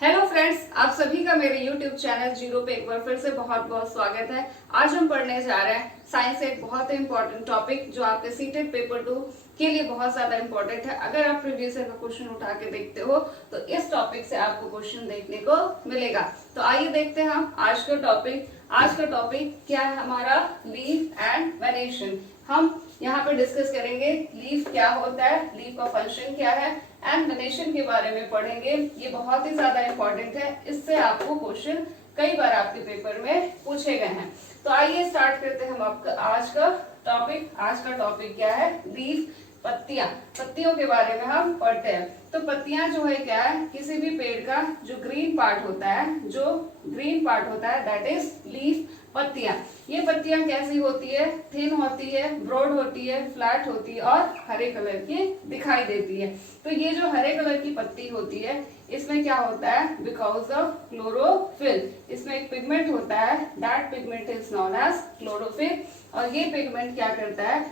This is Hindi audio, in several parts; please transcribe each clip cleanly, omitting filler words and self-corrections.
हेलो फ्रेंड्स, आप सभी का मेरे YouTube चैनल जीरो पे एक बार फिर से बहुत बहुत स्वागत है। आज हम पढ़ने जा रहे हैं साइंस, एक बहुत ही इंपॉर्टेंट टॉपिक जो आपके सीटेट पेपर 2 के लिए बहुत ज्यादा इंपॉर्टेंट है। अगर आप प्रीवियस ईयर का क्वेश्चन उठा के देखते हो तो इस टॉपिक से आपको क्वेश्चन देखने को मिलेगा। तो आइए देखते हैं हम आज का टॉपिक। आज का टॉपिक क्या है हमारा? Leaf and venation. हम यहाँ पे डिस्कस करेंगे लीफ क्या होता है, लीफ का फंक्शन क्या है एंड वेनेशन के बारे में पढ़ेंगे। ये बहुत ही ज्यादा इंपॉर्टेंट है, इससे आपको क्वेश्चन कई बार आपके पेपर में पूछे गए हैं। तो आइए स्टार्ट करते हैं हम आपका आज का टॉपिक। आज का टॉपिक क्या है? लीफ, पत्तियां। पत्तियों के बारे में हम पढ़ते हैं। तो पत्तियां जो है क्या है? किसी भी पेड़ का जो ग्रीन पार्ट होता है, जो ग्रीन पार्ट होता है दैट इज लीफ, पत्तियां। ये पत्तियां कैसी होती है? थिन होती है, ब्रॉड होती है, फ्लैट होती है और हरे कलर की दिखाई देती है। तो ये जो हरे कलर की पत्ती होती है इसमें क्या होता है? Because of chlorophyll. इसमें एक पिगमेंट होता है, that pigment is known as chlorophyll. और ये पिगमेंट क्या करता है?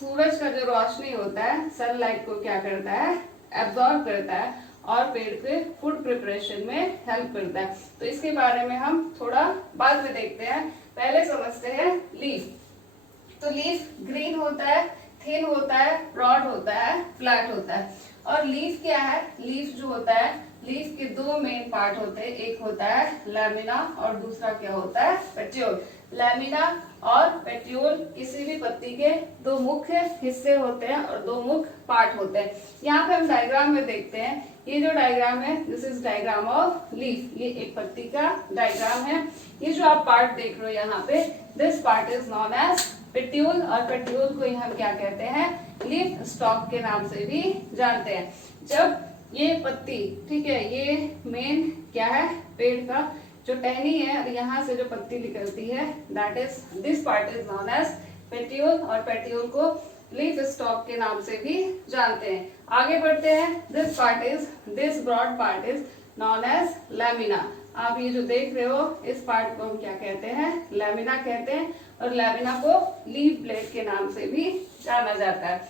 सूरज का जो रोशनी होता है, सनलाइट को क्या करता है? एब्जॉर्ब करता है और पेड़ के फूड प्रिपरेशन में हेल्प करता है। तो इसके बारे में हम थोड़ा बाद में देखते हैं, पहले समझते हैं लीफ। तो लीफ ग्रीन होता है, थिन होता है, ब्रॉड होता है, फ्लैट होता है। और लीफ क्या है? लीफ जो होता है, लीफ के दो मेन पार्ट होते हैं, एक होता है लैमिना और दूसरा क्या होता है? पेट्यूल। लैमिना और पेट्यूल किसी भी पत्ती के दो मुख्य हिस्से होते हैं और दो मुख्य पार्ट होते हैं। यहाँ पे हम डायग्राम में देखते हैं, ये जो डायग्राम है this is diagram of leaf. ये एक पत्ती का डायग्राम है। ये जो आप पार्ट देख रहे हो यहाँ पे, this part is known as petiole. और पेट्यूल को हम क्या कहते हैं? लीफ स्टॉक के नाम से भी जानते हैं। जब ये पत्ती, ठीक है, ये मेन क्या है? पेड़ का जो टहनी है और यहाँ से जो पत्ती निकलती है that is this part is known as petiole. और पेट्यूल को लीफ स्टॉक के नाम से भी जानते हैं। आगे बढ़ते हैं। This broad part is known as lamina. आप ये जो देख रहे हो इस पार्ट को हम क्या कहते हैं? लैमिना कहते हैं। और लैमिना को लीफ ब्लेड के नाम से भी जाना जाता है।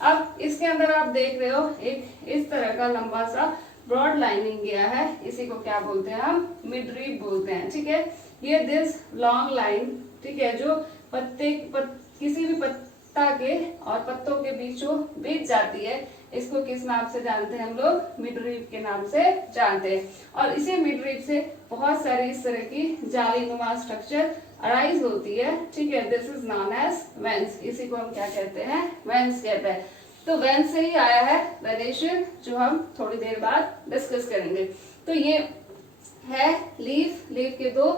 अब इसके अंदर आप देख रहे हो एक इस तरह का लंबा सा ब्रॉड लाइनिंग गया है, इसी को क्या बोलते हैं? हम मिडरीप बोलते हैं। ठीक है, ये दिस लॉन्ग लाइन, ठीक है, जो किसी भी पत्ता के और पत्तों के बीचों बीच जाती है, इसको किस नाम से जानते हैं हम लोग? मिडरीप के नाम से जानते हैं। और इसी मिडरीप से बहुत सारी इस तरह की जालीनुमा स्ट्रक्चर अराइज होती है। ठीक है, this is known as veins. इसी को हम क्या कहते हैं? वेंस कहते हैं। तो वेंस से ही आया है वेनेशन, जो हम थोड़ी देर बाद डिस्कस करेंगे। तो ये है लीफ। लीफ के दो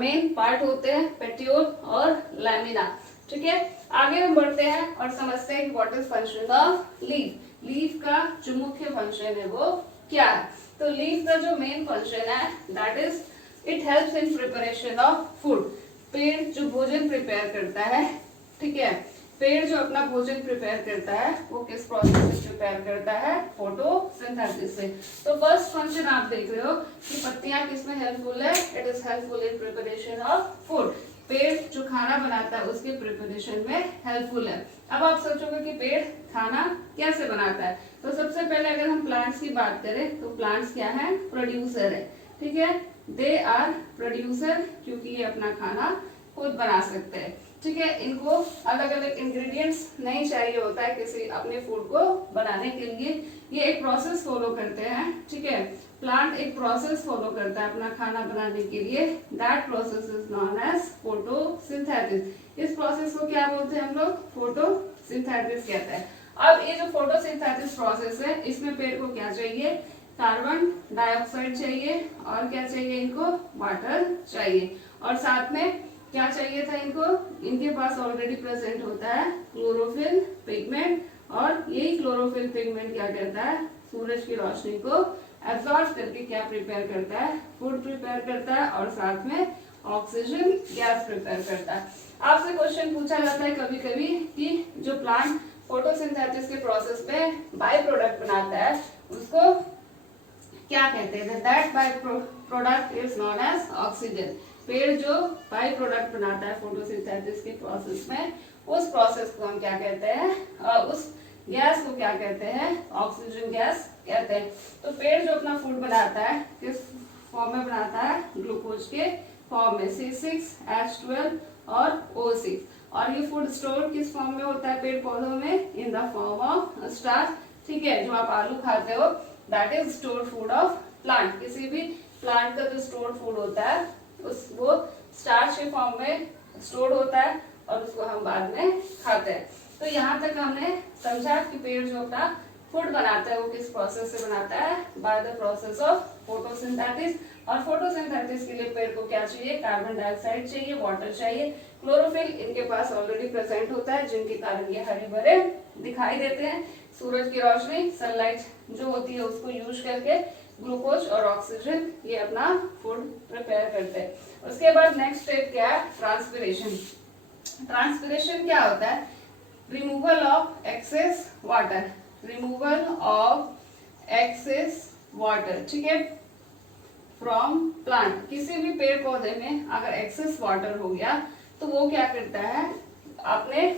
मेन पार्ट होते हैं, पेट्यूल और लैमिना। ठीक है, आगे हम बढ़ते हैं और समझते हैं what is function of leaf. Leaf का जो मुख्य फंक्शन है वो क्या है? तो लीफ का जो मेन फंक्शन है that is it helps in preparation of food. पेड़ जो भोजन प्रिपेयर करता है, ठीक है, पेड़ जो अपना भोजन प्रिपेयर करता है वो किस प्रोसेस से प्रिपेयर करता है? फोटोसिंथेसिस से। तो फर्स्ट फंक्शन आप देख रहे हो कि पत्तियां किसमें हेल्पफुल है? It is helpful in preparation of food. पेड़ जो खाना बनाता है उसके प्रिपरेशन में हेल्पफुल है। अब आप सोचोगे कि पेड़ खाना कैसे बनाता है? तो सबसे पहले अगर हम प्लांट्स की बात करें तो प्लांट्स क्या है? प्रोड्यूसर है। ठीक है, दे आर प्रोड्यूसर, क्योंकि ये अपना खाना खुद बना सकते हैं। ठीक है, इनको अलग अलग इंग्रेडिएंट्स नहीं चाहिए होता है किसी अपने फूड को बनाने के लिए। ये एक प्रोसेस फॉलो करते हैं। ठीक है, प्लांट एक प्रोसेस फॉलो करता है अपना खाना बनाने के लिए, that process is known as photosynthesis. इस प्रोसेस को क्या बोलते हैं हम लोग? फोटोसिंथेसिस कहते हैं। अब ये जो फोटोसिंथेसिस प्रोसेस है इसमें पेड़ को क्या चाहिए? कार्बन डाइऑक्साइड चाहिए और क्या चाहिए इनको? वाटर चाहिए। और साथ में क्या चाहिए था इनको? इनके पास ऑलरेडी प्रेजेंट होता है क्लोरोफिल पिगमेंट। और यही क्लोरोफिल पिगमेंट क्या करता है? सूरज की रोशनी को एब्जॉर्ब करके क्या प्रिपेयर करता है? फूड प्रिपेयर करता है और साथ में ऑक्सीजन गैस प्रिपेयर करता है। आपसे क्वेश्चन पूछा जाता है कभी कभी कि जो प्लांट फोटोसिंथेसिस के प्रोसेस में बाय प्रोडक्ट बनाता है उसको क्या कहते हैं? That by product is known as oxygen. पेड़ जो बाय प्रोडक्ट बनाता है फोटोसिंथेसिस के प्रोसेस में, उस प्रोसेस को हम क्या कहते हैं? उस गैस को क्या कहते हैं, ऑक्सीजन गैस कहते हैं। तो पेड़ जो अपना फूड बनाता है किस फॉर्म में बनाता है, ग्लूकोज के फॉर्म में, C6H12 और O6। और ये फूड स्टोर किस फॉर्म में होता है पेड़ पौधों में, in the form of starch. ठीक है, जो आप आलू खाते हो that is store food of plant. किसी भी प्लांट का जो स्टोर फूड होता है उस वो स्टार्च के फॉर्म में स्टोर होता है और उसको हम बाद में खाते हैं। तो यहाँ तक हमने समझा कि पेड़ जो अपना फूड बनाता है वो किस प्रोसेस से बनाता है, by the process of photosynthesis. और फोटोसिंथेसिस के लिए पेड़ को क्या चाहिए, कार्बन डाइऑक्साइड चाहिए, वाटर चाहिए, क्लोरोफिल इनके पास ऑलरेडी प्रेजेंट होता है जिनके कारण ये हरे भरे दिखाई देते हैं। सूरज की रोशनी, सनलाइट जो होती है उसको यूज करके ग्लूकोज और ऑक्सीजन ये अपना फूड प्रिपेयर करते हैं। उसके बाद नेक्स्ट स्टेप क्या है, ट्रांसपिरेशन। ट्रांसपिरेशन क्या होता है, removal of excess water, removal of excess water. ठीक है, फ्रॉम प्लांट। किसी भी पेड़ पौधे में अगर एक्सेस वाटर हो गया तो वो क्या करता है, अपने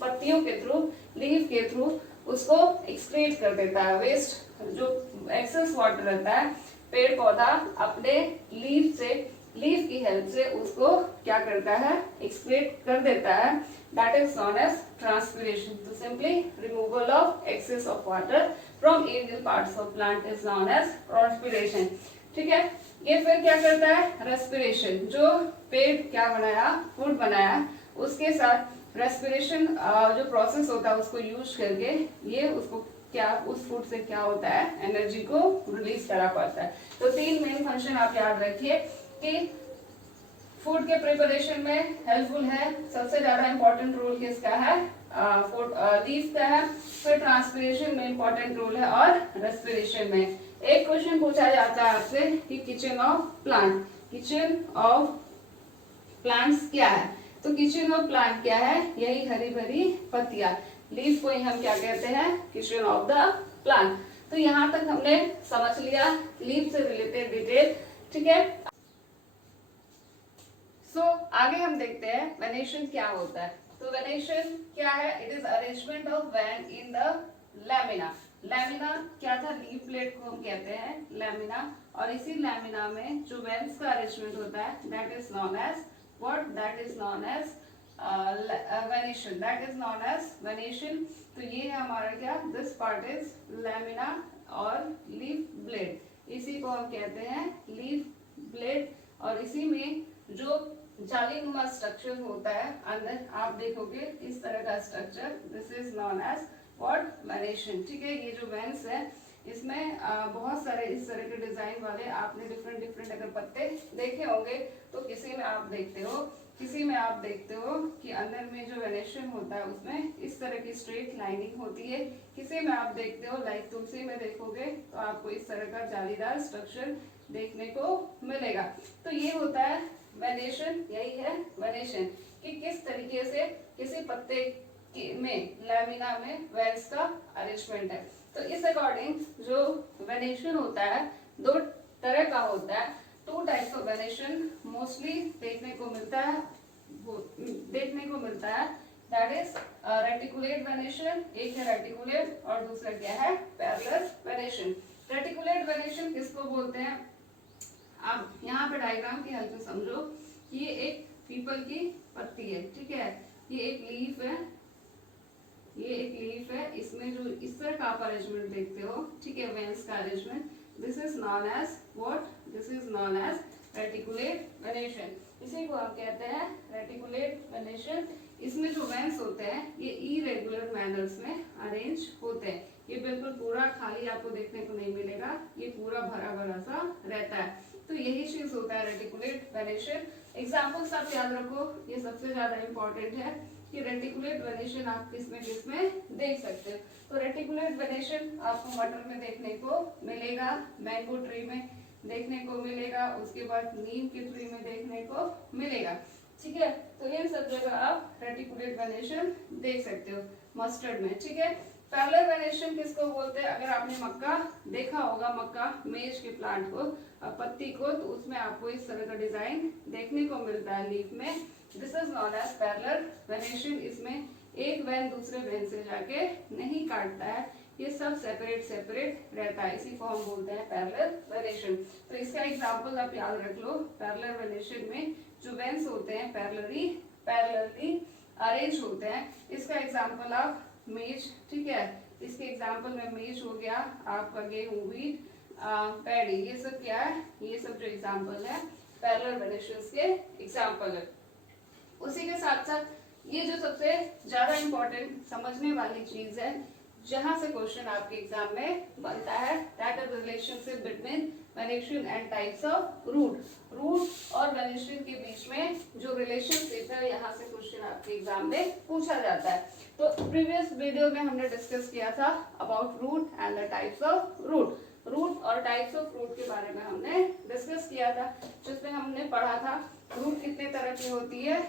पत्तियों के थ्रू, लीफ के थ्रू उसको एक्सक्रीट कर देता है। वेस्ट जो एक्सेस वाटर रहता है पेड़ पौधा अपने लीफ से, लीफ की हेल्प से उसको क्या करता है, एक्सक्रीट कर देता है। That is known as transpiration. तो simply removal of excess of water from aerial parts of plant is known as transpiration. ठीक है, ये फिर क्या करता है, रेस्पिरेशन। जो पेड़ क्या बनाया, फूड बनाया, उसके साथ रेस्पिरेशन जो प्रोसेस होता है उसको यूज करके ये उसको क्या, उस फूड से क्या होता है, एनर्जी को रिलीज करा पाता है। तो तीन मेन फंक्शन आप याद रखिए कि फूड के प्रिपरेशन में हेल्पफुल है। सबसे ज्यादा इंपॉर्टेंट रोल किसका है, लीफ का है, फिर ट्रांसपिरेशन में इंपॉर्टेंट रोल है और रेस्पिरेशन में। एक क्वेश्चन पूछा जाता है आपसे कि kitchen of plant, kitchen of plants क्या है। तो किचन ऑफ प्लांट क्या है, यही हरी भरी पत्तियां, लीफ को ही हम क्या कहते हैं, किचन ऑफ द प्लांट। तो यहाँ तक हमने समझ लिया लीफ से रिलेटेड डिटेल। ठीक है, आगे हम देखते हैं वेनेशन क्या होता है। तो वेनेशन क्या है, it is arrangement of van in the lamina. Lamina क्या था, लीफ प्लेट को हम कहते हैं लैमिना, और इसी लैमिना में जो वेन्स का अरेंजमेंट होता है that is known as what, that is known as venation, that is known as venation. तो ये है हमारा क्या, दिस पार्ट इज लैमिना और लीफ ब्लेड, इसी को हम कहते हैं लीफ ब्लेड। और इसी में जो जालीनुमा स्ट्रक्चर होता है अंदर, आप देखोगे इस तरह का structure, this is known as what, venation. ठीक है, ये जो वेन्स है इसमें बहुत सारे इस तरह के डिजाइन वाले आपने डिफरेंट डिफरेंट अगर पत्ते देखे होंगे तो किसी में आप देखते हो, किसी में आप देखते हो कि अंदर में जो वेनेशन होता है उसमें इस तरह की स्ट्रेट लाइनिंग होती है, किसी में आप देखते हो लाइक तुलसी में देखोगे तो आपको इस तरह का जालीदार स्ट्रक्चर देखने को मिलेगा। तो ये होता है वेनेशन, यही है वेनेशन कि किस तरीके से किसी पत्ते में, लैमिना में वेन्स का अरेंजमेंट है। तो इस अकॉर्डिंग जो वेनेशन होता है दो तरह का होता है, two types of venation mostly देखने को मिलता है, दैट इज रेटिकुलेट वेनेशन, एक है रेटिकुलेट और दूसरा क्या है, पैरेलल वेनेशन। रेटिकुलेट वेनेशन किसको बोलते हैं, आप यहाँ पे डायग्राम की हेल्प से समझो। ये एक पीपल की पत्ती है, ठीक है, ये एक लीफ है, ये एक लीफ है, इसमें जो इस तरह का आप अरेंजमेंट देखते हो, ठीक है, वेन्स का arrangement, this is known as what, this is known as reticulate venation. इसी को हम कहते हैं रेटिकुलेट वेनेशन। इसमें जो वेन्स होते हैं ये इरेगुलर मैनर्स में अरेंज होते हैं, ये बिल्कुल पूरा खाली आपको देखने को नहीं मिलेगा, ये पूरा भरा भरा सा रहता है। तो यही चीज होता है रेटिकुलेट वेनेशन। एग्जाम्पल्स आप याद रखो, ये सबसे ज्यादा इंपॉर्टेंट है कि रेटिकुलेट वेनेशन आप किसमें देख सकते हो। तो रेटिकुलेट वेनेशन आपको मटर में देखने को मिलेगा, मैंगो ट्री में देखने को मिलेगा, उसके बाद नीम के ट्री में देखने को मिलेगा, ठीक है। तो इन सब जगह आप रेटिकुलेट वेनेशन देख सकते हो, मस्टर्ड में, ठीक है। पैरेलल वेनेशन किसको बोलते हैं, अगर आपने मक्का देखा होगा, मक्का मेज के प्लांट को, पत्ती को, तो उसमें आपको इस तरह का डिजाइन देखने को मिलता है लीफ में, this is known as parallel venation. इसमें एक वेन दूसरे वेन से जाके नहीं काटता है, ये सब सेपरेट सेपरेट रहता है, इसी को हम बोलते हैं पैरेलल वेनेशन। तो इसका एग्जांपल आप याद रख लो, पैरेलल वेनेशन में जो वेन्स होते हैं पैरेलली अरेंज होते हैं। इसका एग्जांपल आप मेज, ठीक है, इसके एग्जांपल में मेज हो गया, आपका गेहूं, व्हीट, पैडी, ये सब क्या है, ये सब जो एग्जांपल है पैरेलल वेनेशंस के एग्जांपल है। उसी के साथ साथ ये जो सबसे ज्यादा इंपॉर्टेंट समझने वाली चीज है, जहां से क्वेश्चन आपके एग्जाम में बनता है, that is relationship between venation and types of root. Root और वेनेशन के बीच में जो रिलेशनशिप है, यहाँ से क्वेश्चन आपके एग्जाम में पूछा जाता है। तो प्रीवियस वीडियो में हमने डिस्कस किया था about root and the types of root. Root और टाइप्स ऑफ रूट के बारे में हमने डिस्कस किया था, जिसमें हमने पढ़ा था रूट कितने तरह की होती है,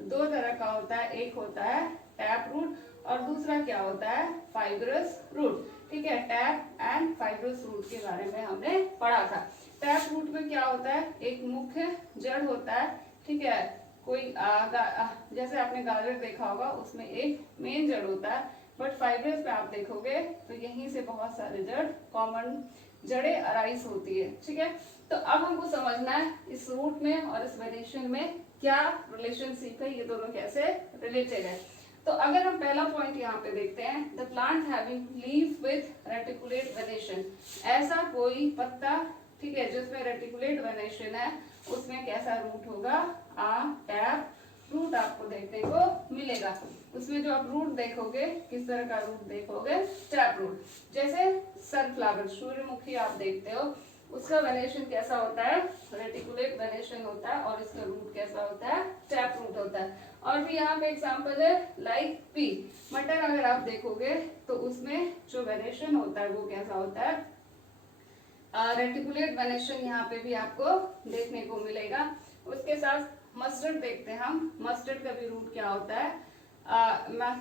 दो तरह का होता है, एक होता है टैप रूट और दूसरा क्या होता है, फाइब्रस रूट। ठीक है, टैप एंड फाइब्रस रूट के बारे में हमने पढ़ा था। टैप रूट में क्या होता है, एक मुख्य जड़ होता है, ठीक है, कोई जैसे आपने गाजर देखा होगा, उसमें एक मेन जड़ होता है, बट फाइब्रस में आप देखोगे तो यहीं से बहुत सारे जड़, कॉमन जड़ें अराइज होती है। ठीक है, तो अब हमको समझना है इस रूट में और इस वेरिएशन में क्या रिलेशनशिप है, ये दोनों कैसे रिलेटेड है। तो अगर हम पहला पॉइंट यहाँ पे देखते हैं, the plant having leaf with reticulate venation, ऐसा कोई पत्ता, ठीक है, जिसमें रेटिकुलेट वेनेशन है, उसमें कैसा रूट होगा, टैप रूट आपको देखने को मिलेगा। उसमें जो आप रूट देखोगे, किस तरह का रूट देखोगे, टैप रूट। जैसे सनफ्लावर, सूर्यमुखी आप देखते हो, उसका वेनेशन कैसा होता है, रेटिकुलेट वेनेशन होता है, और इसका रूट कैसा होता है, टैप रूट होता है। और भी यहाँ पे एग्जांपल है लाइक पी, मटर अगर आप देखोगे तो उसमें जो वेनेशन होता है वो कैसा होता है, रेटिकुलेट वेनेशन यहाँ पे भी आपको देखने को मिलेगा। उसके साथ मस्टर्ड देखते हैं हम, मस्टर्ड का भी रूट क्या होता है,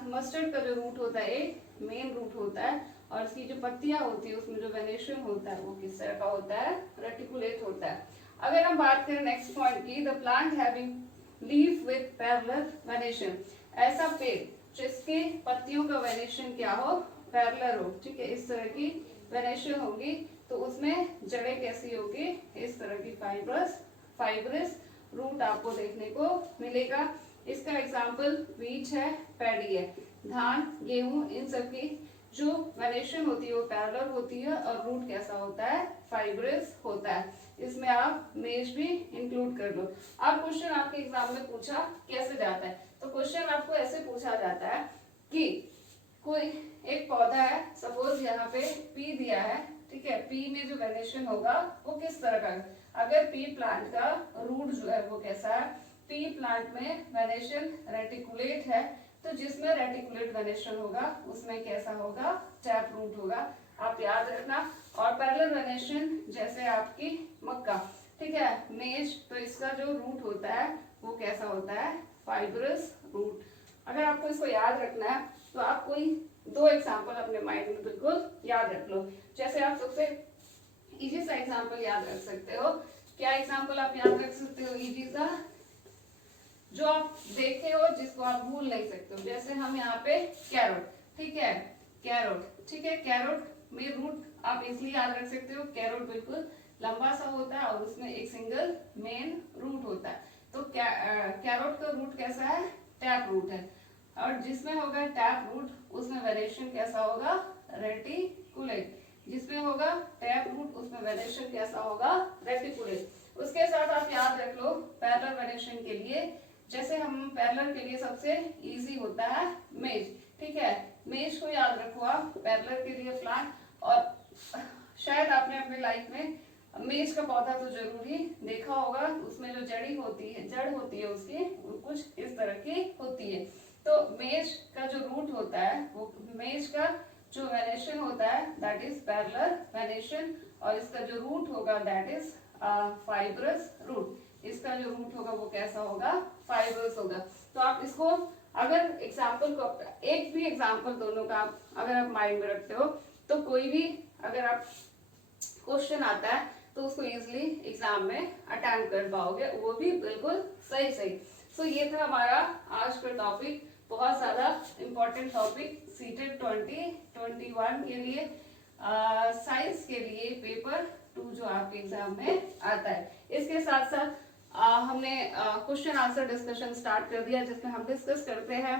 मस्टर्ड का जो रूट होता है एक मेन रूट होता है, और इसकी जो पत्तियां होती है उसमें जो वेनेशन होता है वो किस तरह का होता है, रेटिकुलेट होता है। अगर हम बात करें नेक्स्ट पॉइंट की, the plant having leaf with parallel venation, ऐसा पेड़ जिसके पत्तियों का वेनेशन क्या हो, पैरेलल हो, ठीक है, इस तरह की वेनेशन होगी, तो उसमें जड़ें कैसी होगी, इस तरह की फाइब्रस रूट आपको देखने को मिलेगा। इसका एग्जाम्पल व्हीट है, पैडी है, धान, गेहूं, इन सब की जो वेनेशन होती है वो पैरेलल होती है, और रूट कैसा होता है, फाइब्रस होता है। इसमें आप मेज भी इंक्लूड कर लो। अब क्वेश्चन आपके एग्जाम में पूछा कैसे जाता है, तो क्वेश्चन आपको ऐसे पूछा जाता है कि कोई एक पौधा है, सपोज यहाँ पे पी दिया है, ठीक है, पी में जो वेनेशन होगा वो किस तरह का है, अगर पी प्लांट का रूट जो है वो कैसा है, पी प्लांट में वेनेशन रेटिकुलेट है, तो जिसमें रेटिकुलेट वेनेशन होगा उसमें कैसा होगा, टैप रूट होगा, आप याद रखना। और पैरेलल वेनेशन जैसे आपकी मक्का, ठीक है, मेज, तो इसका जो रूट होता है वो कैसा होता है, फाइब्रस रूट। अगर आपको इसको याद रखना है तो आप कोई दो एग्जाम्पल अपने माइंड में बिल्कुल याद रख लो। जैसे आप सबसे इजी सा एग्जाम्पल याद रख सकते हो, क्या एग्जाम्पल आप याद रख सकते हो इजी सा, जो आप देखे हो जिसको आप भूल नहीं सकते हो। जैसे हम यहाँ पे कैरोट, ठीक है, कैरोट, ठीक है, कैरोट में रूट आप इसलिए याद रख सकते हो, कैरोट बिल्कुल लंबा सा होता है और उसमें एक सिंगल मेन रूट होता है, तो कैरोट का रूट कैसा है, टैप रूट है, और जिसमें होगा टैप रूट उसमें वेरिएशन कैसा होगा, रेटिकुलेट, जिसमें होगा टैप रूट उसमें वेरिएशन कैसा होगा, रेटिकुलेट। उसके साथ आप याद रख लो पैरेलल वेरिएशन के लिए, जैसे हम पैरेलल के लिए सबसे इजी होता है मेज, ठीक है, मेज को याद रखो आप पैरेलल के लिए प्लांट, और शायद आपने अपने लाइफ में मेज का पौधा तो जरूरी देखा होगा, उसमें जो जड़ी होती है, जड़ होती है उसकी कुछ इस तरह की होती है। तो मेज का जो रूट होता है वो, मेज का जो वेनेशन होता है दैट इज पैरेलल वेनेशन, और इसका जो रूट होगा दैट इज फाइब्रस रूट, इसका जो रूट होगा वो कैसा होगा, फाइब्रस होगा। तो आप इसको अगर एग्जाम्पल को, एक भी एग्जाम्पल दोनों का अगर आप माइंड में रखते हो तो कोई भी अगर आप क्वेश्चन आता है तो उसको इजिली एग्जाम में अटेम्प्ट कर पाओगे, वो भी बिल्कुल सही। सो ये था हमारा आज का टॉपिक, बहुत ज्यादा इम्पोर्टेंट टॉपिक सीटेट 2021 के लिए, साइंस के लिए पेपर 2 जो आपके एग्जाम में आता है। इसके साथ साथ हमने क्वेश्चन आंसर डिस्कशन स्टार्ट कर दिया, जिसमें हम डिस्कस करते हैं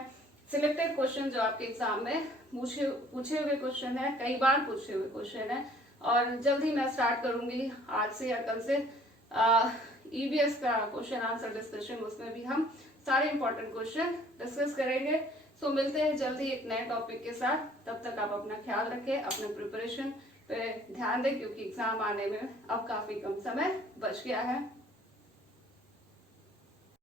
सिलेक्टेड क्वेश्चन जो आपके एग्जाम में पूछे हुए क्वेश्चन है, कई बार पूछे हुए क्वेश्चन है। और जल्द ही मैं स्टार्ट करूंगी आज से या कल से ईबीएस का क्वेश्चन आंसर डिस्कशन, उसमें भी हम सारे इंपॉर्टेंट क्वेश्चन डिस्कस करेंगे। सो मिलते हैं जल्दी एक नए टॉपिक के साथ। तब तक आप अपना ख्याल रखें, अपने प्रिपरेशन पे ध्यान दें, क्योंकि एग्जाम आने में अब काफी कम समय बच गया है।